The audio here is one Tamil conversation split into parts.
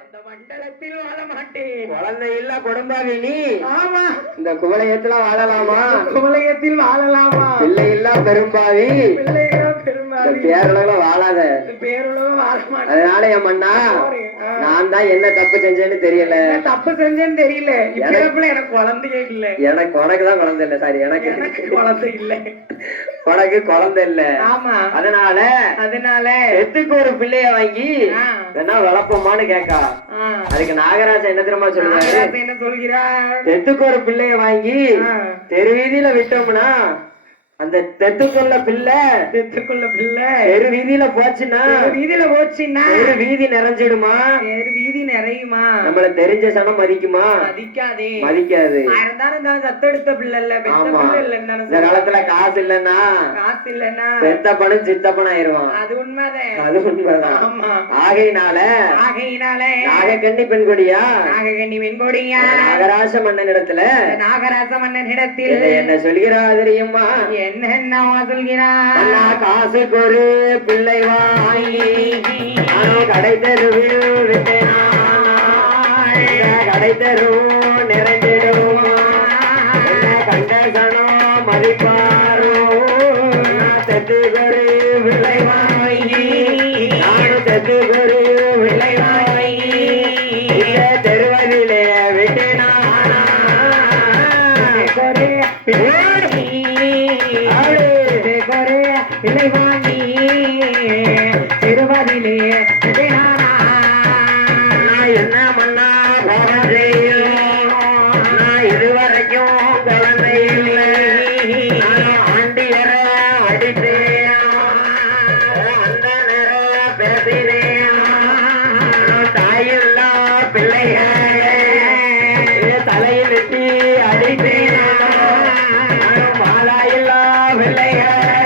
இந்த மண்டலத்தில் வாழ மாட்டேன் குழந்தை இல்ல குடும்பாவி நீ. ஆமா. இந்த குவளையத்துல வாழலாமா? குவலயத்தில் வாழலாமா? பிள்ளை இல்ல பெரும்பாவி. பிள்ளைகளோ பேரளவுல வாழாத. அதனால என் மண்ணா. நான் தான் என்ன தப்பு செஞ்சேன்னு தெரியல. தப்பு செஞ்சேன்னு தெரியல. எனக்கு குழந்தையே இல்ல. எனக்கு உனக்கு தான் குழந்தை இல்ல சாரி எனக்கு குழந்தை இல்ல. உனக்கு குழந்தை இல்ல. ஆமா. அதனால அதனால எத்துக்கு ஒரு பிள்ளைய வாங்கி என்ன வளர்ப்போமான்னு கேக்கா. ஆ. அதுக்கு நாகராஜன் என்ன தெரியுமா சொல்லுவாரு? என்ன சொல்கிறார்? தெத்துக்கு ஒரு பிள்ளைய வாங்கி ஆ. தெரு வீதியில விட்டோம்னா அந்த தெத்துக்குள்ள பிள்ளை. செத்துக்குள்ள பிள்ளை. தெரு வீதியில போச்சுன்னா வீதியில போச்சுன்னா தெரு வீதி நிறைஞ்சிடுமா? தெரு வீதி நிறையுமா? நம்மள தெரிஞ்ச சனம் மதிக்குமா? மதிக்காதே. மதிக்காது. இந்த தத்தெடுத்த பிள்ளை இல்ல பெத்த இந்த காலத்துல காசு இல்லைன்னா காசு இல்லைன்னா பெத்தப்பனும் சித்தப்பனும் ஆயிருவான் அது உண்மைதான். அது உண்மைதான். ஆகையினால ஆகையினால நாகக்கண்ணி பெண்கொடியா? நாககண்ணி வெண்கொடியா நாகராச மன்னன் இடத்துல நாகராச மன்னனிடத்தில் என்ன என்ன சொல்கிறா என்னென்ன என்னென்னவா சொல்கிறார் அண்ணா பிள்ளை வாங்கி கடை தெருவில் விட்டேன்? கடை தெரு மாலாயில்லா பிள்ளைகளே.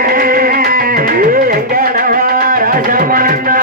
எங்கனவா ராஜமன்னா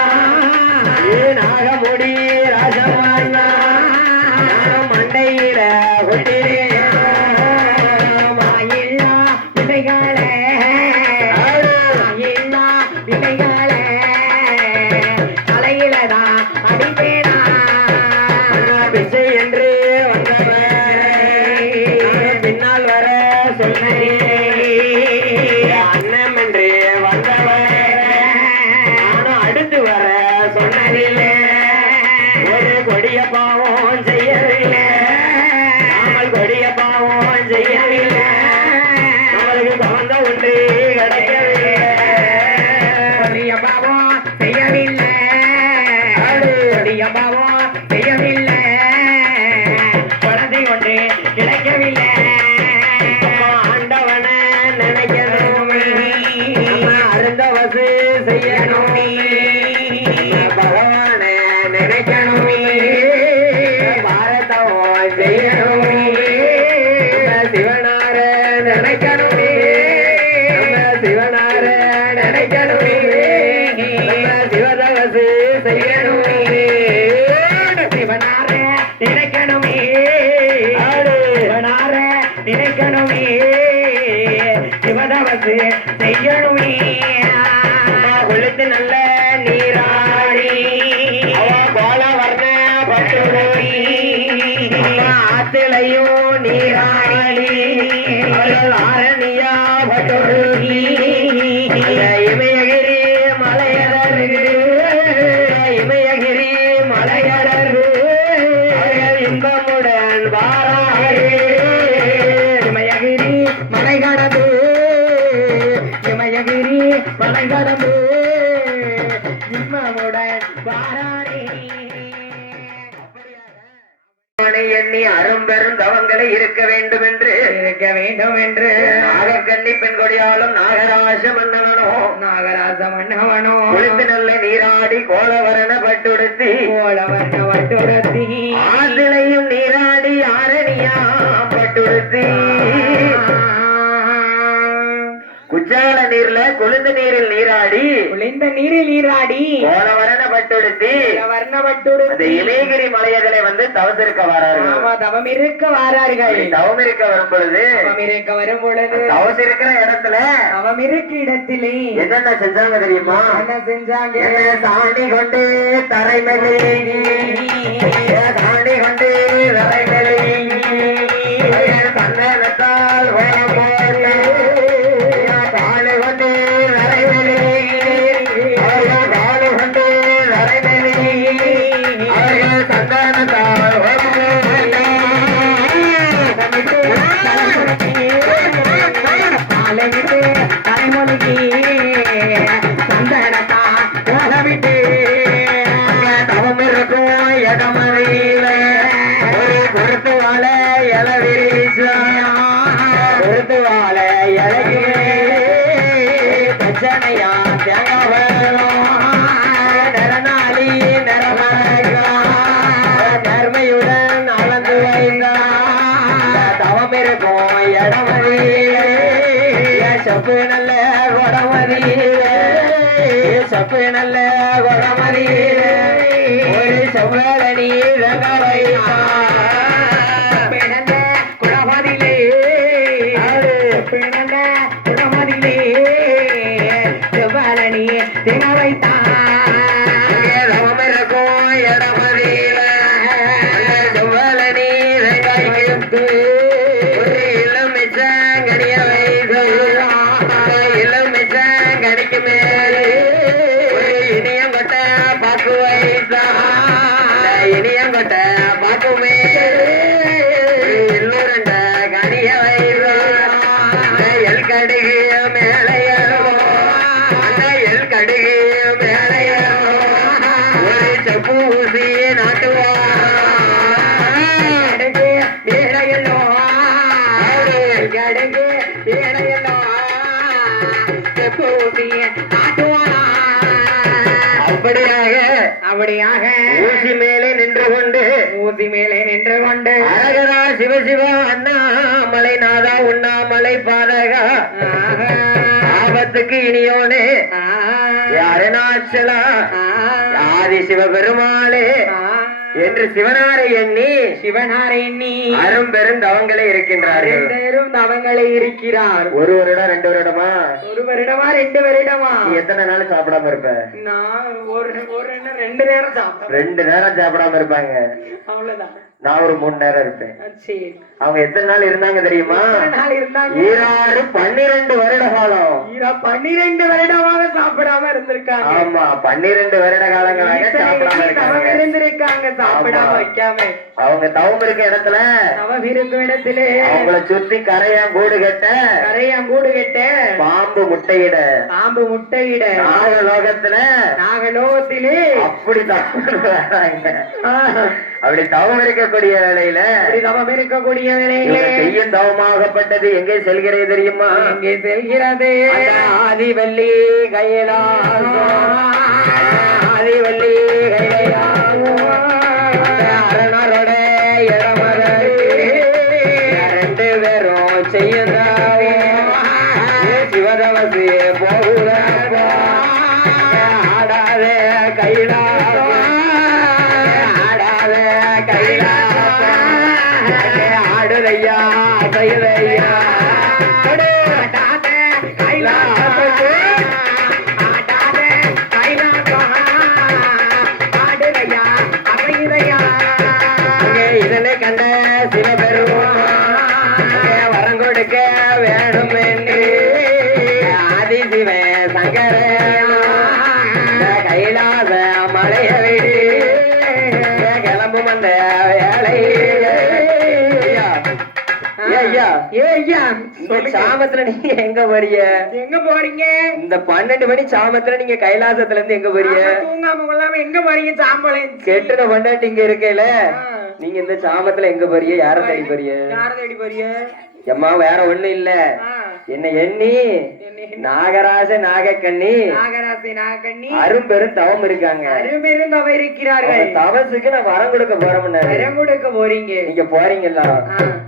செய்யணும் நீராடி அவள் ஆரணியா பட்டுடவி இமயகிரி மலையரரு இமயகிரி மலையரரு இன்பமுடன் வாராரே இமயகிரி மலை கடந்து இமயகிரி மலை கடந்து எண்ணி அரும்பெரும் தவங்களை இருக்க வேண்டும் என்று இருக்க வேண்டும் என்று நாகக்கண்ணி பெண்கொடியாலும் நாகராஜ மன்னவனோ. நாகராஜ மன்னவனோ. குளித்து நல்ல நீராடி கோலவரண பட்டுடுத்தி. கோலவர்ண வட்டுரத்தி ஆசிலையும் நீராடி ஆரணியா குற்றால நீர்ல குளிர்ந்த நீரில் நீராடி குளிர்ந்த நீரில் நீராடி கோலவரண பட்டுடுத்தி வர்ணப்பட்டுடு அந்த இமயகிரி மலையதனை வந்து தவசிருக்க வரார்கள். ஆமா தவம் இருக்க வாரார்கள். தவம் இருக்க வரும் பொழுது தவம் இருக்க வரும் பொழுது தவஸ் இருக்கிற இடத்துல தவம் இருக்க இடத்திலே என்னென்ன செஞ்சாங்க தெரியுமா? என்ன செஞ்சாங்க? சாணி கொண்டு தரைமலை சாணி கொண்டு தரைமலை நல்ல கொடமறியில ஒரு செவ்வரணி ரங்கவையா அப்படியாக ஊசி மேலே நின்று கொண்டு ஊசி மேலே நின்று கொண்டு அரகரா சிவசிவா அண்ணாமலை நாதா உண்ணாமலை பாதகா. ஆபத்துக்கு இனியோனே. அருணாச்சலா ஆதி சிவபெருமாளே. என்று சிவனாரை எண்ணி சிவனாரை எண்ணி அரும் பெருந்தவங்களே இருக்கின்றார்கள். தவங்களை இருக்கிறார். ஒரு வருடம் ரெண்டு வருடமா? ஒரு வருடமா ரெண்டு வருடமா? எத்தனை நாள் சாப்பிடாம இருப்ப? நான் ஒரு ஒரு ரெண்டு நேரம் சாப்பிட்டேன். ரெண்டு நேரம் சாப்பிடாம இருப்பாங்க. அவ்வளவுதான். நான் ஒரு மூணு நேரம் இருப்பேன். அவங்க எத்தனை நாள் இருந்தாங்க தெரியுமா? எத்தனை நாள் இருந்தாங்க? ஈராறு பன்னிரண்டு வருட காலம். பன்னிரெண்டு வருடமாக சாப்பிடாம இருந்திருக்காங்க. ஆமா பன்னிரண்டு வருட காலங்களாக சாப்பிடாம இருக்காங்க. இருந்திருக்காங்க சாப்பிடாம. வைக்காம. அவங்க தவம் இருக்க இடத்துல தவம் இருக்கும் இடத்திலே அவங்கள சுத்தி கரையா கூடு கட்ட கரையாங்கூடு கெட்ட பாம்பு முட்டையிட. பாம்பு முட்டையிட. நாகலோகத்துல நாகலோகத்திலே அப்படி தவம் அப்படி தவம் இருக்கக்கூடிய அப்படி தவம் இருக்கக்கூடிய இவங்க நிலையிலே செய்யும் தவமாகப்பட்டது எங்கே செல்கிறது தெரியுமா? எங்கே செல்கிறது? ஆதிவல்லி கையிலாசம் ஆதிவல்லி கையிலாசம் கைலாச மலைய கிளம்பும் அந்த சொல்லுங்க. சாமத்துல நீங்க எங்க போறீங்க? எங்க போறீங்க? இந்த பன்னெண்டு மணி சாமத்துல நீங்க கைலாசத்துல இருந்து எங்க போறீங்க? தூங்காம எங்க போறீங்க சாம்பளம் கெட்டுன பொண்டாட்டி இங்க இருக்கையில ஆ. நீங்க இந்த சாமத்துல எங்க போறீங்க? யார தேடி போறீங்க? யார தேடி போறீங்க? எம்மா வேற ஒண்ணும் இல்ல. என்ன எண்ணி நாகராஜ நாகக்கண்ணி நாகராசி நாகக்கண்ணி அரும்பெரும் தவம் இருக்காங்க. அரும்பெரும் தவ இருக்கிறார்கள். தவசுக்கு நான் வரம் கொடுக்க போறோம்னாரு வரம் கொடுக்க போறீங்க. நீங்க போறீங்களா.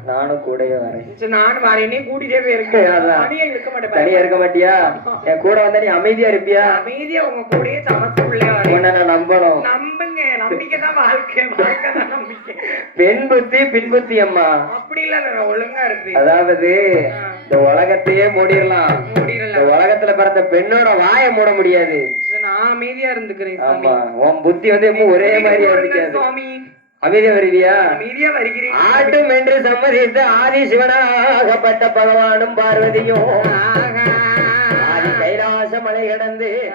நானும் கூடவே வரேன். நானும் வரேனே. கூட்டிட்டே போயிருக்கேன் அதான். தனியா இருக்க மாட்டேன் தனியா இருக்க மாட்டியா? என் கூட வந்தா நீ அமைதியா இருப்பியா? அமைதியா உங்க கூடயே சமத்து உன்னை நான் நம்பணும். நம்புங்க. நம்பிக்கை தான் வாழ்க்கை. வாழ்க்கை தான் நம்பிக்கை. பெண் புத்தி பின் புத்தி அம்மா. அப்படி இல்ல. ஒழுங்கா இருப்பேன் அதாவது இந்த உலகத்தையே மூடிடலாம். முடியல உலகத்துல பிறந்த பெண்ணோட வாயை மூட முடியாது. நான் அமைதியா இருந்துக்கிறேன் சாமி ஆமா. உன் புத்தி வந்து ஒரே மாதிரி இருக்காது சுவாமி. அமைதியா வருவியா? அமைதியா வருகிறேன். ஆட்டும் என்று சம்மதித்து ஆதி சிவனாகப்பட்ட பகவானும் பார்வதியும். ஆதி கைலாச மலை கடந்து.